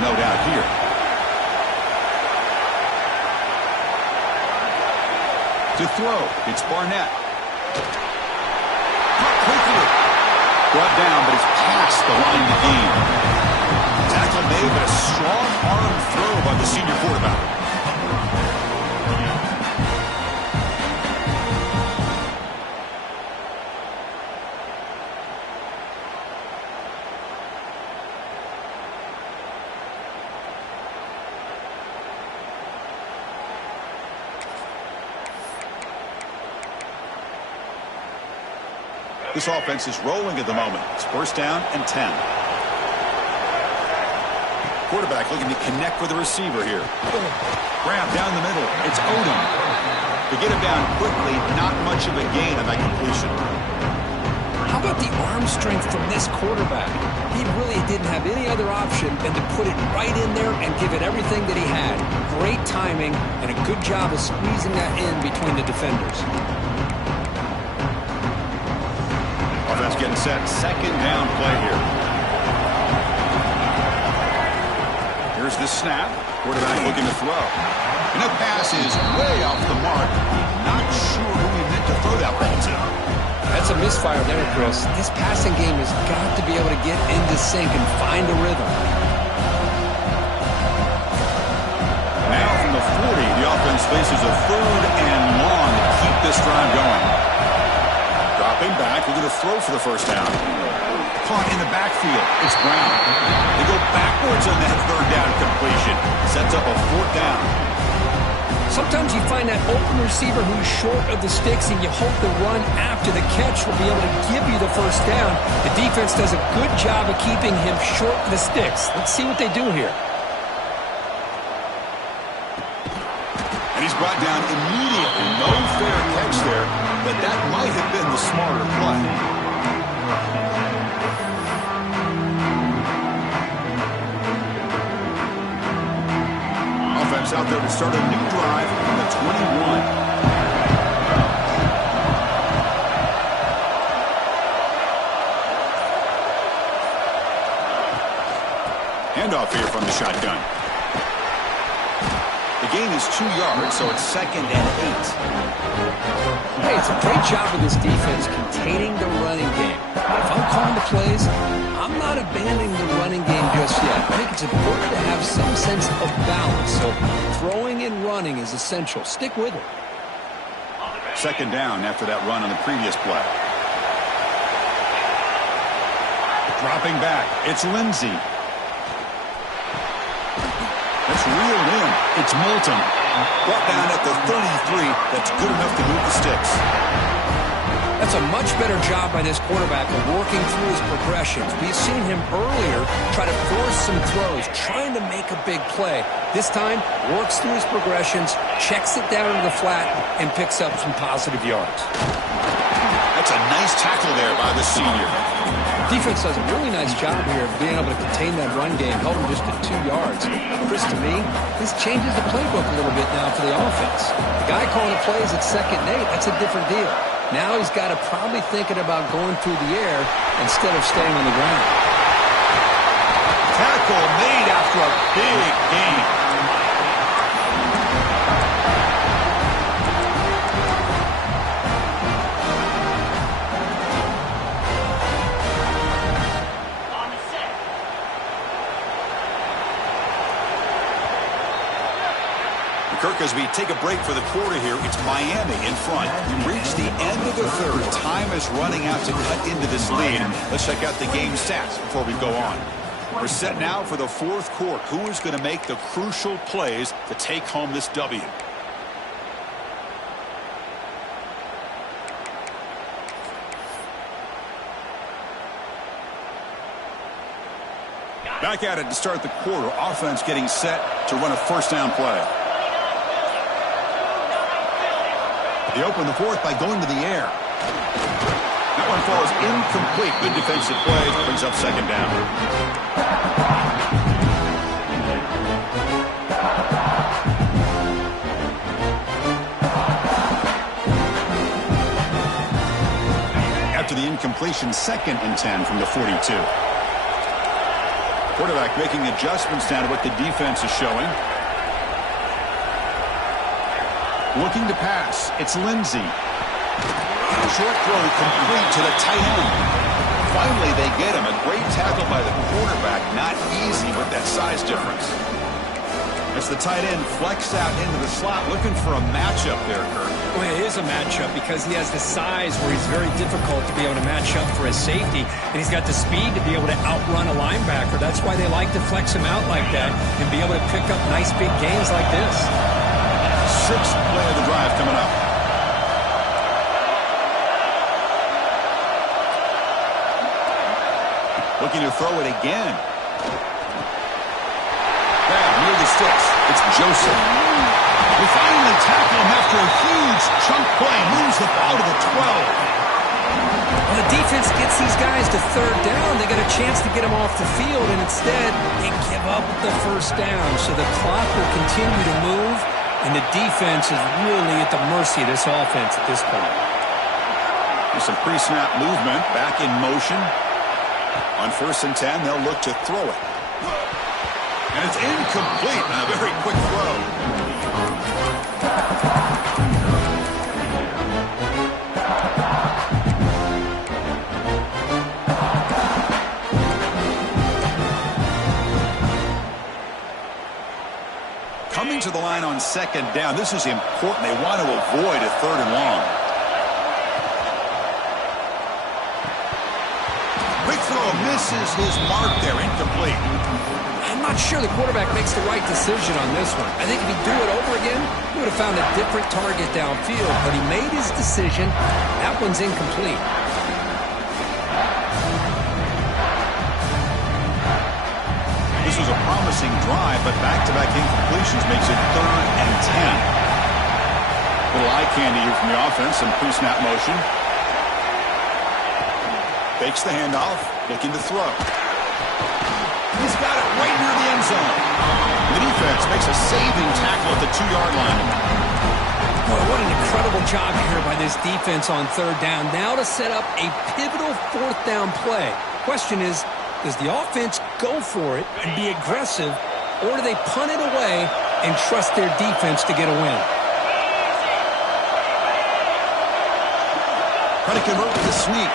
No doubt here. To throw, it's Barnett. Quickly. Brought down, but it's past the line of the game. Tackle made, but a strong arm throw by the senior quarterback. This offense is rolling at the moment. It's first down and 10. Quarterback looking to connect with the receiver here. Grab down the middle. It's Odom. To get him down quickly, not much of a gain on that completion. How about the arm strength from this quarterback? He really didn't have any other option than to put it right in there and give it everything that he had. Great timing and a good job of squeezing that in between the defenders. Offense getting set. Second down play here. Here's the snap. Quarterback looking to throw. And the pass is way off the mark. Not sure who he meant to throw that ball to. That's a misfire there, Chris. This passing game has got to be able to get into sync and find a rhythm. Now from the 40, the offense faces a third and long to keep this drive going. Dropping back, we're going to throw for the first down. Caught in the backfield. It's Brown. They go backwards on that third down completion. Sets up a fourth down. Sometimes you find that open receiver who's short of the sticks, and you hope the run after the catch will be able to give you the first down. The defense does a good job of keeping him short of the sticks. Let's see what they do here. And he's brought down immediately. No fair catch there, but that might have been the smarter play. Offense out there to start a new drive on the 21. Handoff here from the shotgun. The gain is 2 yards, so it's second and 8. Hey, it's a great job of this defense containing the running game. If I'm calling the plays, I'm not abandoning the running game just yet. I think it's important to have some sense of balance. So throwing and running is essential. Stick with it. Second down after that run on the previous play. Dropping back, it's Lindsey. That's reeled in. It's Moulton. Brought down at the 33. That's good enough to move the sticks. That's a much better job by this quarterback of working through his progressions. We've seen him earlier try to force some throws, trying to make a big play. This time, works through his progressions, checks it down to the flat, and picks up some positive yards. That's a nice tackle there by the senior. Defense does a really nice job here of being able to contain that run game, held him just to 2 yards. Chris, to me, this changes the playbook a little bit now for the offense. The guy calling the plays at second and 8, that's a different deal. Now he's got to probably thinking about going through the air instead of staying on the ground. Tackle made after a big gain. Kirk, as we take a break for the quarter here, it's Miami in front. We reached the end of the third. Time is running out to cut into this lead. Let's check out the game stats before we go on. We're set now for the fourth quarter. Who is going to make the crucial plays to take home this W? Back at it to start the quarter. Offense getting set to run a first down play. They open the fourth by going to the air. That one falls incomplete. Good defensive play. Brings up second down. After the incompletion, 2nd and 10 from the 42. Quarterback making adjustments down to what the defense is showing. Looking to pass. It's Lindsey. Short throw complete to the tight end. Finally, they get him. A great tackle by the quarterback. Not easy with that size difference. As the tight end flexed out into the slot, looking for a matchup there, Kurt. Well, it is a matchup because he has the size where he's very difficult to be able to match up for his safety, and he's got the speed to be able to outrun a linebacker. That's why they like to flex him out like that and be able to pick up nice big gains like this. 6th play of the drive coming up. Looking to throw it again. Grab near the sticks. It's Joseph. We finally tackle him after a huge chunk play. Moves the ball to the 12. Well, the defense gets these guys to 3rd down. They got a chance to get them off the field, and instead they give up the first down. So the clock will continue to move, and the defense is really at the mercy of this offense at this point. There's some pre-snap movement. Back in motion. On 1st and 10, they'll look to throw it. And it's incomplete on a very quick throw. Coming to the line on 2nd down. This is important. They want to avoid a 3rd and long. Quick throw misses his mark there. Incomplete. I'm not sure the quarterback makes the right decision on this one. I think if he'd do it over again, he would have found a different target downfield. But he made his decision. That one's incomplete. This was a promising drive, but back-to-back incompletions makes it 3rd and 10. Little eye candy here from the offense. Some pre-snap motion. Fakes the handoff, looking to throw. He's got it right near the end zone. The defense makes a saving tackle at the 2-yard line. Boy, what an incredible job here by this defense on 3rd down. Now to set up a pivotal 4th down play. Question is, does the offense go for it and be aggressive, or do they punt it away and trust their defense to get a win? Try to convert with a sneak.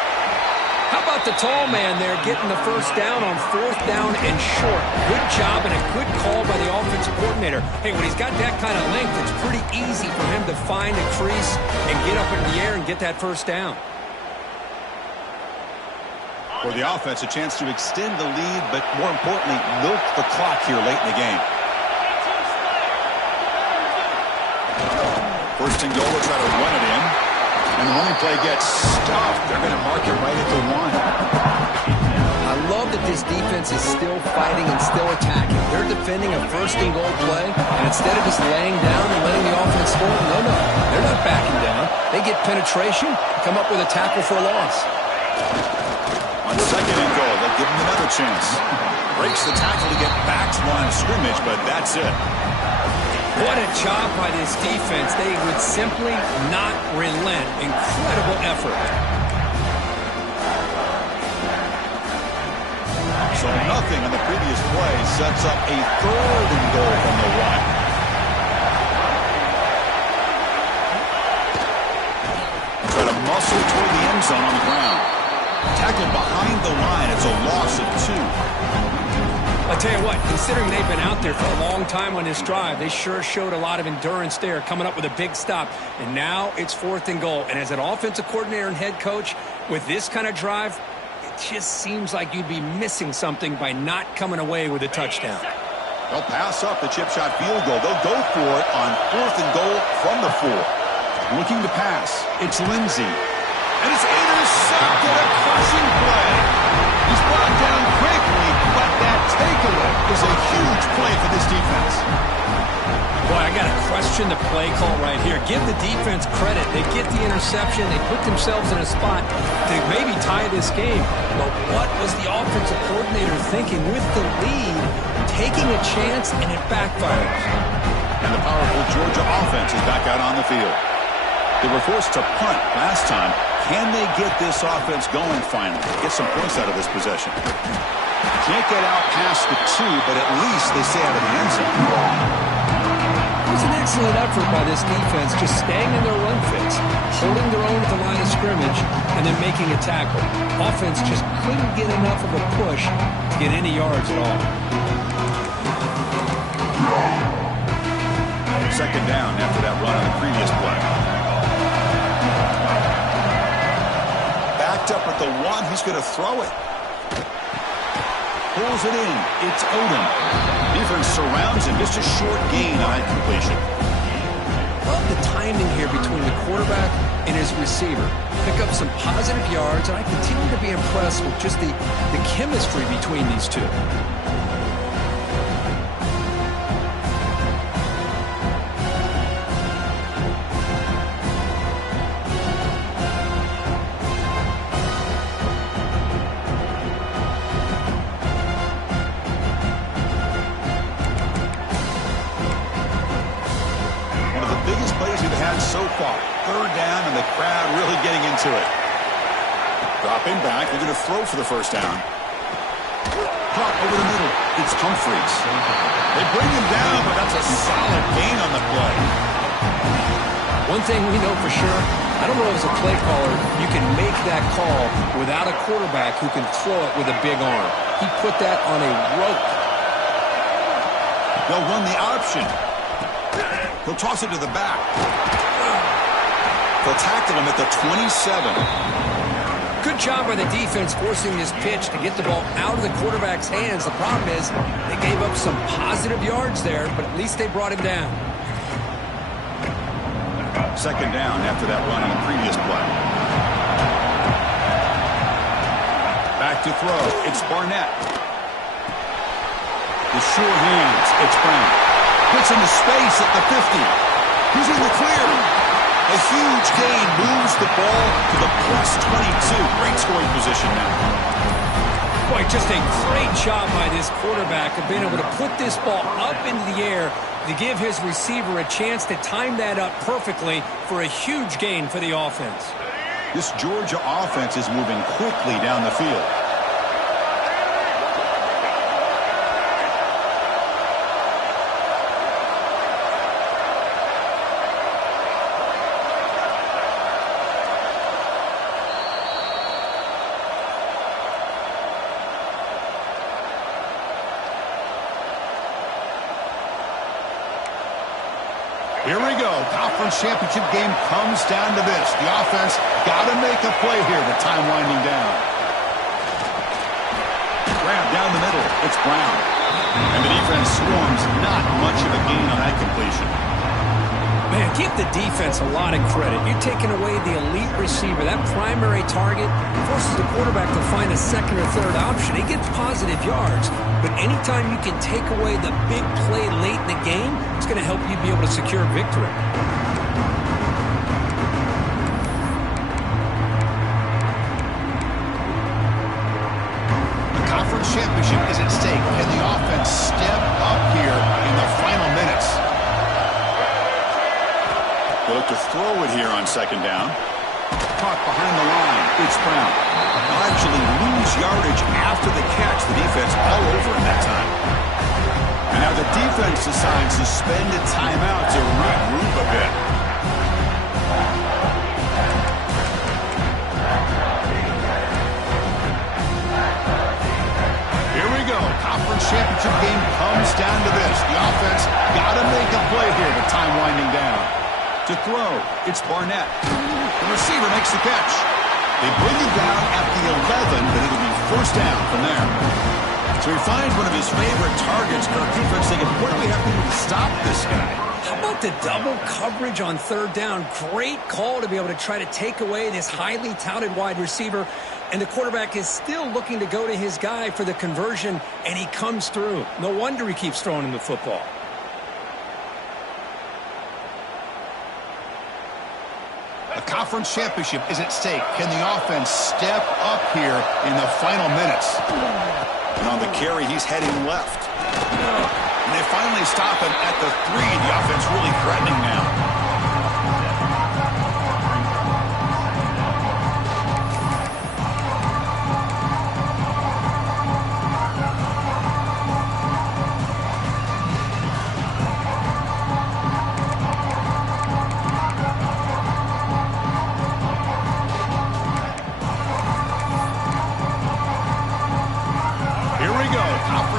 How about the tall man there getting the first down on 4th down and short? Good job and a good call by the offensive coordinator. Hey, when he's got that kind of length, it's pretty easy for him to find a crease and get up in the air and get that first down. For the offense, a chance to extend the lead, but more importantly, milk the clock here late in the game. 1st and goal, we'll try to run it in. And the running play gets stopped. They're going to mark it right at the 1. I love that this defense is still fighting and still attacking. They're defending a 1st and goal play, and instead of just laying down and letting the offense score, no, they're not backing down. They get penetration, come up with a tackle for a loss. On 2nd and goal, they'll give him another chance. Breaks the tackle to get back to line of scrimmage, but that's it. What a job by this defense. They would simply not relent. Incredible effort. So nothing on the previous play sets up a 3rd and goal from the 1. Try to muscle toward the end zone on the ground. Tackled behind the line. It's a loss of 2. I tell you what, considering they've been out there for a long time on this drive, they sure showed a lot of endurance there, coming up with a big stop. And now it's 4th and goal. And as an offensive coordinator and head coach, with this kind of drive, it just seems like you'd be missing something by not coming away with a touchdown. They'll pass up the chip shot field goal. They'll go for it on 4th and goal from the 4. Looking to pass. It's Lindsey. And it's intercepted. A crushing play. He's brought down quickly, but that takeaway is a huge play for this defense. Boy, I got to question the play call right here. Give the defense credit. They get the interception. They put themselves in a spot to maybe tie this game. But what was the offensive coordinator thinking with the lead, taking a chance, and it backfires? And the powerful Georgia offense is back out on the field. They were forced to punt last time. Can they get this offense going finally? Get some points out of this possession. Can't get out past the 2, but at least they stay out of the end zone. It was an excellent effort by this defense, just staying in their run fits, holding their own at the line of scrimmage, and then making a tackle. Offense just couldn't get enough of a push to get any yards at all. 2nd down after that run on the previous play. Backed up at the 1. He's going to throw it. Pulls it in. It's Odom. Defense surrounds him. Just a short gain on that completion. Love the timing here between the quarterback and his receiver. Pick up some positive yards, and I continue to be impressed with just the chemistry between these two. So far, 3rd down, and the crowd really getting into it. Dropping back, they're going to throw for the 1st down. Caught over the middle. It's Humphreys. They bring him down, but that's a solid gain on the play. One thing we know for sure, I don't know as a play caller, you can make that call without a quarterback who can throw it with a big arm. He put that on a rope. They'll run the option. He'll toss it to the back. They'll tackle him at the 27. Good job by the defense forcing this pitch to get the ball out of the quarterback's hands. The problem is they gave up some positive yards there, but at least they brought him down. 2nd down after that run on the previous play. Back to throw. It's Barnett. The sure hands. It's Brown. Gets into space at the 50. He's in the clear. A huge gain moves the ball to the +22. Great scoring position now. Boy, just a great job by this quarterback of being able to put this ball up into the air to give his receiver a chance to time that up perfectly for a huge gain for the offense. This Georgia offense is moving quickly down the field. Here we go. Conference championship game comes down to this. The offense got to make a play here with time winding down. Grab down the middle. It's Brown. And the defense swarms. Not much of a gain on that completion. Man, give the defense a lot of credit. You're taking away the elite receiver. That primary target forces the quarterback to find a 2nd or 3rd option. He gets positive yards. But anytime you can take away the big play late in the game, it's going to help you be able to secure victory. The conference championship is at stake. Can the offense step up here in the final minutes? They look to throw it here on 2nd down. Caught behind the line. It's Brown. They'll actually lose yardage after the catch. The defense all over him that time. And now the defense decides to spend a timeout to regroup a bit. Here we go. Conference championship To throw, it's Barnett. The receiver makes the catch. They bring him down at the 11, but it'll be first down from there. So he finds one of his favorite targets. Kirk defense thinking, what do we have to do to stop this guy? How about the double coverage on third down? Great call to be able to try to take away this highly touted wide receiver. And the quarterback is still looking to go to his guy for the conversion, and he comes through. No wonder he keeps throwing him the football. A conference championship is at stake. Can the offense step up here in the final minutes? And on the carry, he's heading left. And they finally stop him at the 3. The offense really threatening now.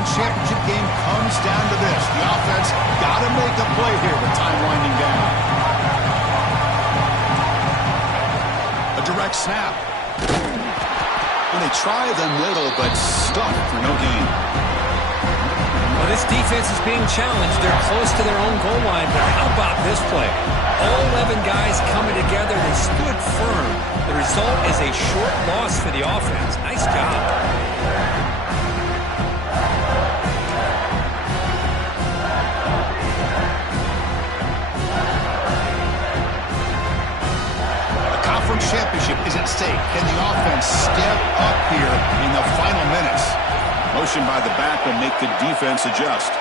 Championship game comes down to this. The offense got to make a play here with time winding down. A direct snap. And they try the middle, but stuck for no gain. Well, this defense is being challenged. They're close to their own goal line, but how about this play? All 11 guys coming together. They stood firm. The result is a short loss for the offense. Nice job. Championship is at stake. Can the offense step up here in the final minutes? Motion by the back will make the defense adjust.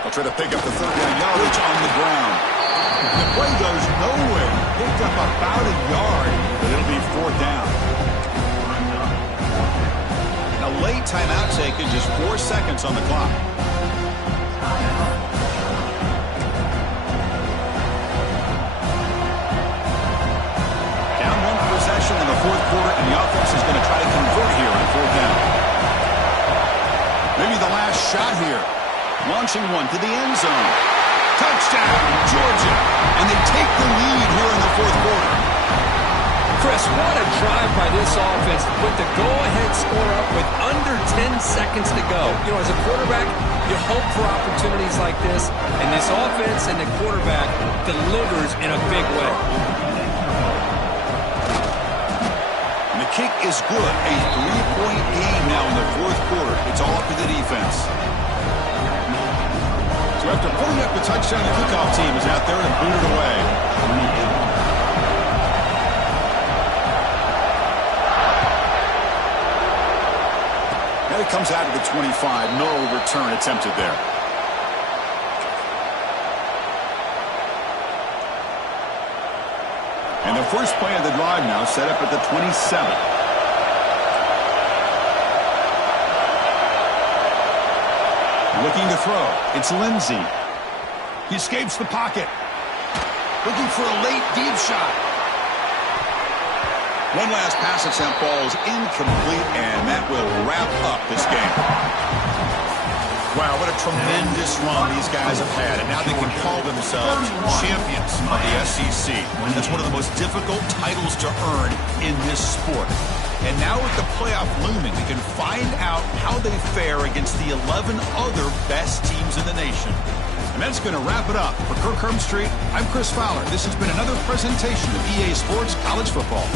They'll try to pick up the third down yardage on the ground. The play goes nowhere. Picked up about a yard, but it'll be fourth down. A late timeout taken, just 4 seconds on the clock. In the fourth quarter, and the offense is going to try to convert here on fourth down. Maybe the last shot here. Launching one to the end zone. Touchdown, Georgia. And they take the lead here in the fourth quarter. Chris, what a drive by this offense to put the go-ahead score up with under 10 seconds to go. You know, as a quarterback, you hope for opportunities like this, and this offense and the quarterback delivers in a big way. Kick is good. A 3-point game now in the fourth quarter. It's all up to the defense. So after putting up the touchdown, the kickoff team is out there and booted away. Now he comes out to the 25. No return attempted there. And the first play of the drive now set up at the 27. Looking to throw. It's Lindsey. He escapes the pocket. Looking for a late deep shot. One last pass attempt, ball is incomplete, and that will wrap up this game. Wow, what a tremendous run these guys have had, and now they can call themselves champions of the SEC. That's one of the most difficult titles to earn in this sport. And now with the playoff looming, we can find out how they fare against the 11 other best teams in the nation. And that's going to wrap it up. For Kirk Herbstreit, I'm Chris Fowler. This has been another presentation of EA Sports College Football.